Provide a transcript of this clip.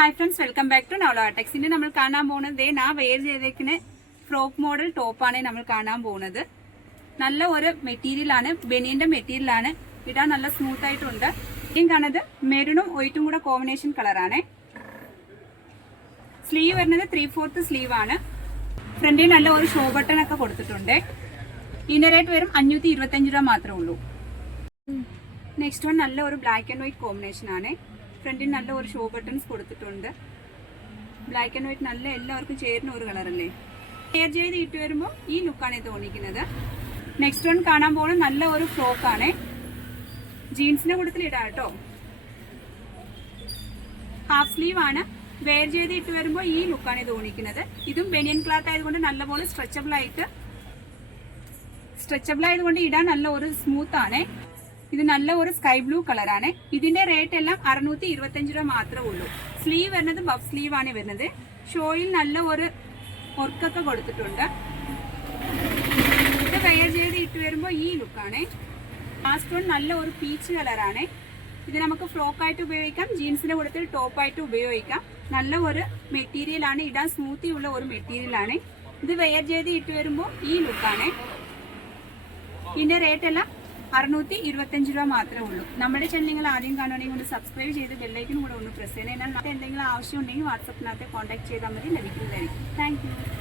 Hi friends, welcome back to നവല ടെക്സിന്റെ നമ്മൾ കാണാൻ പോകുന്നത് ഞാൻ വെയർ ചെയ്തേക്കുന്ന ഫ്രോക്ക് മോഡൽ ടോപ്പാണ് നമ്മൾ കാണാൻ പോകുന്നത്. നല്ല ഒരു മെറ്റീരിയലാണ്, ബനിയന്റെ മെറ്റീരിയലാണ്. ഇടാൻ നല്ല സ്മൂത്ത് ആയിട്ടുണ്ട്. ഇതും കാണുന്നത് മെറൂണും വൈറ്റും കൂടെ കോമ്പിനേഷൻ കളറാണ്. സ്ലീവ് വരുന്നത് 3/4 സ്ലീവ് ആണ്. ഫ്രണ്ടിൽ നല്ല ഒരു ഷോ ബട്ടൺ ഒക്കെ കൊടുത്തിട്ടുണ്ട്. ഇതിന്റെ റേറ്റ് വരും 525 രൂപ മാത്രമേ ഉള്ളൂ. നെക്സ്റ്റ് വൺ നല്ല ഒരു ബ്ലാക്ക് ആൻഡ് വൈറ്റ് കോമ്പിനേഷൻ ആണ്. ഫ്രണ്ടിൽ നല്ല ഒരു ഷോ ബട്ടൺസ് കൊടുത്തിട്ടുണ്ട്. ബ്ലാക്ക് ആൻഡ് വൈറ്റ് നല്ല എല്ലാവർക്കും ചേരുന്ന ഒരു കളറല്ലേ. വെയർ ചെയ്ത് ഇട്ട് വരുമ്പോൾ ഈ ലുക്കാണ് തോന്നിക്കുന്നത്. നെക്സ്റ്റ് വൺ കാണാൻ പോകുന്നത് നല്ല ഒരു ഫ്രോക്ക് ആണ്. ജീൻസിന്റെ കൂട്ടത്തിൽ ഇടാം കേട്ടോ. ഹാഫ് സ്ലീവ് ആണ്. വെയർ ചെയ്ത് ഇട്ട് വരുമ്പോൾ ഈ ലുക്കാണ് തോന്നിക്കുന്നത്. ഇതും ബനിയൻ ക്ലാത്ത് ആയതുകൊണ്ട് നല്ലപോലെ സ്ട്രെച്ചബിൾ ആയതുകൊണ്ട് ഇടാൻ നല്ല ഒരു സ്മൂത്ത് ആണ്. ഇത് നല്ല ഒരു സ്കൈ ബ്ലൂ കളറാണ്. ഇതിന്റെ റേറ്റ് എല്ലാം 625 രൂപ മാത്രമേ ഉള്ളൂ. സ്ലീവ് വരുന്നത് ബഫ് സ്ലീവ് ആണ് വരുന്നത്. ഷോയിൽ നല്ല ഒരു വർക്കൊക്കെ കൊടുത്തിട്ടുണ്ട്. ഇത് വെയർ ചെയ്ത് ഇട്ട് വരുമ്പോൾ ഈ ലുക്കാണ്. ലാസ്റ്റ് വൺ നല്ല ഒരു പീച്ച് കളറാണ്. ഇത് നമുക്ക് ഫ്രോക്ക് ആയിട്ട് ഉപയോഗിക്കാം, ജീൻസിന്റെ കൂട്ടത്തിൽ ടോപ്പായിട്ട് ഉപയോഗിക്കാം. നല്ല ഒരു മെറ്റീരിയൽ ആണ്, ഇടാൻ സ്മൂത്തി ഉള്ള ഒരു മെറ്റീരിയൽ ആണ്. ഇത് വെയർ ചെയ്ത് ഇട്ട് വരുമ്പോൾ ഈ ലുക്കാണ്. ഇതിന്റെ റേറ്റ് എല്ലാം 625 രൂപ മാത്രമേ ഉള്ളൂ. നമ്മുടെ ചാനൽ നിങ്ങൾ ആദ്യം കാണുകയാണെങ്കിൽ ഒന്ന് സബ്സ്ക്രൈബ് ചെയ്ത് ബെല്ലൈക്കനും കൂടെ ഒന്ന് പ്രസ് ചെയ്യണം. എന്നാൽ എന്തെങ്കിലും ആവശ്യം ഉണ്ടെങ്കിൽ വാട്സപ്പിനകത്ത് കോൺടാക്ട് ചെയ്താൽ മതി, ലഭിക്കുന്നതായിരിക്കും. Thank you.